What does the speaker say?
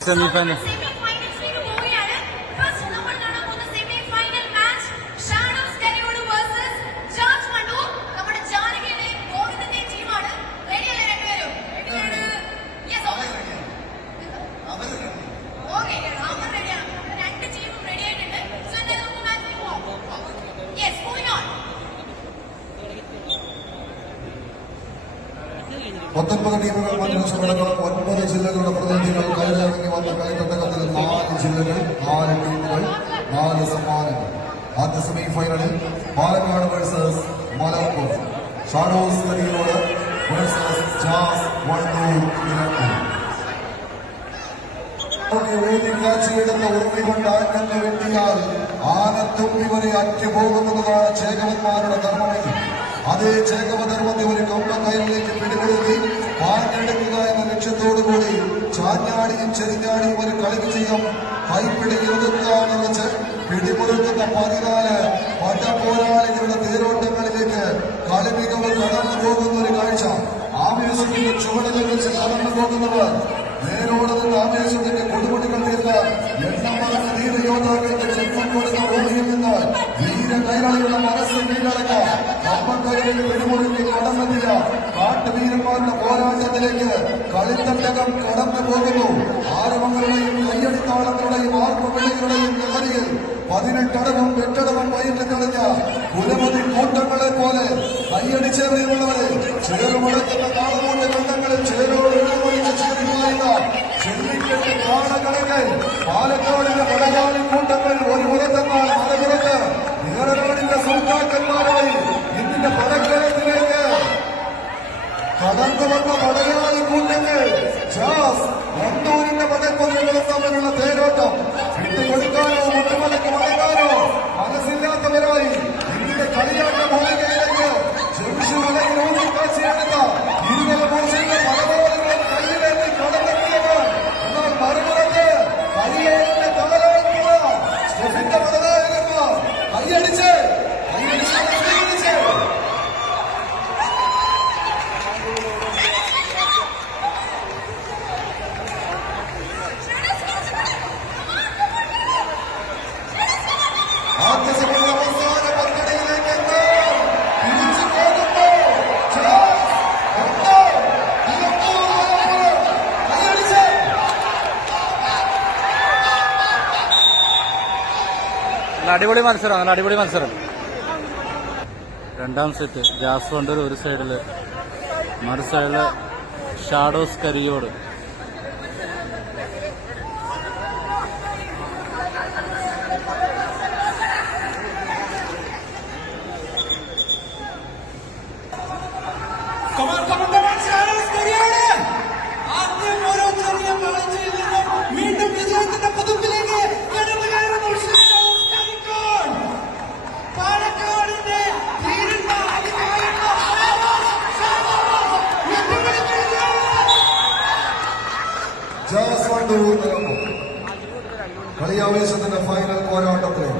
Semi-final. പത്തൊൻപത് ടീമുകൾ മത്സരമടക്കം 9 ജില്ലകളുടെ പ്രതിനിധികൾ കയറിറങ്ങി വന്ന കളിക്കട്ടകത്തിൽ 4 ജില്ലകൾ 4 ടീമുകൾ 4 സമ്മാനങ്ങൾ. ആദ്യ സെമിഫൈനലിൽ Palakkad versus Malappuram, shadows കരിയോട് versus jazz Wandoor Nilambur. കാഴ്ചയെടുത്ത ഉറുമി കൊണ്ട് ആഞ്ഞെന്ന് വെട്ടിയാൽ ആനത്തുമ്പി വരെ അറ്റുപോകുന്നതാണ് ചേകവന്മാരുടെ ധർമ്മമെങ്കിൽ അതേ ചേകവധർമ്മത്തെ ഒരു കമ്പക്കയറിലേക്ക് പിടികൊടുത്തി പാഞ്ഞെടുക്കുക എന്ന ലക്ഷ്യത്തോടുകൂടി ചാഞ്ഞാടിയും ചെരിഞ്ഞാടിയും ഒരു കളി വിജയം കൈപ്പിടിയിൽ ഒതുക്കാമെന്ന് വെച്ച് പിടിമുറുക്കുന്ന 14 പടപോരാളികളുടെ തേരോട്ടങ്ങളിലേക്ക് കളി മികവ് കടന്നു പോകുന്ന ഒരു കാഴ്ച. ആവേശത്തിന്റെ ചുവടുകൾ വെച്ച് കടന്നു പോകുന്നവർ നേരോട് നിന്ന് ആവേശത്തിന്റെ കൊടുമുടികൾ തീർന്ന എണ്ണം പറഞ്ഞ ധീരയോദ്ധാക്കളുടെ ജന്മം കൊടുത്ത ഭൂമിയിൽ നിന്ന് ധീര കൈരളിയുള്ള മനസ്സ് കീഴടക്ക കമ്പക്കയറിൽ പിടിമുറുക്കി കടന്നെത്തിയ കാട്ടുവീരന്മാരുടെ പോരാട്ടത്തിലേക്ക് കളിത്തട്ടകം കടന്നു പോകുന്നു. ആരവങ്ങളുടെയും കയ്യടിത്താളങ്ങളുടെയും ആർപ്പുവിളികളുടെയും ലഹരിയിൽ 18 അടവും 8 അടവും വൈകിട്ട് കളഞ്ഞ കുലമതി കൂട്ടങ്ങളെ പോലെ കയ്യടിച്ചേറിയുള്ളവരെ ചേറുമടക്കുന്ന കാളമൂട്ട് ബന്ധങ്ങളിൽ ചേരോട് ഇടമൊഴിച്ച് ചേരുകയില്ല. ചെല്ലിക്കെട്ട് കാളകളികൾ പാലക്കാടിന്റെ പടയാളി കൂട്ടങ്ങൾ ഒരു പുറത്തെന്നാൽ മലപുറത്ത് ഏറനാടിന്റെ സൗഖ്യാക്കന്മാരായി ഇന്നിന്റെ പടക്കളത്തിലേക്ക് കടന്നു വന്ന പടയാളി കൂട്ടങ്ങൾ ജാസ് വണ്ടൂരിന്റെ പടക്കൊല്ലുകളും തമ്മിലുള്ള തേരോട്ടം വിട്ടുകൊടുക്കാനോ മുട്ടുമലക്ക് മടങ്ങാനോ മനസ്സില്ലാത്തവരായി ഇന്നിന്റെ കളിയാട്ട ഭൂമികയിലേക്ക് ജംഷു മലയിൽ ഊന്നി കാഴ്ചയെടുത്ത ഇരുതല മോശയുടെ പടവാളുകളും കയ്യിലേറ്റി കടന്നെത്തിയത്. എന്നാൽ മറുപുറത്ത് കയ്യേറിന്റെ കാലാളുള്ള സ്റ്റെഫിന്റെ പടനായകന്മാർ കൈയടിച്ച് അടിപൊളി മത്സരം, അടിപൊളി മത്സരം. രണ്ടാം സെറ്റ് ജാസ് വണ്ടൂർ ഒരു സൈഡില്, മറു സൈഡില് ഷാഡോസ് കരിയോട്. വീണ്ടും വിജയത്തിന്റെ പുതുപ്പിലേക്ക് പാലക്കാടിന്റെ ജാസ് വണ്ടൂർ നിലമ്പൂർ കളിയാവേശത്തിന്റെ ഫൈനൽ പോരാട്ടത്തിലേക്ക്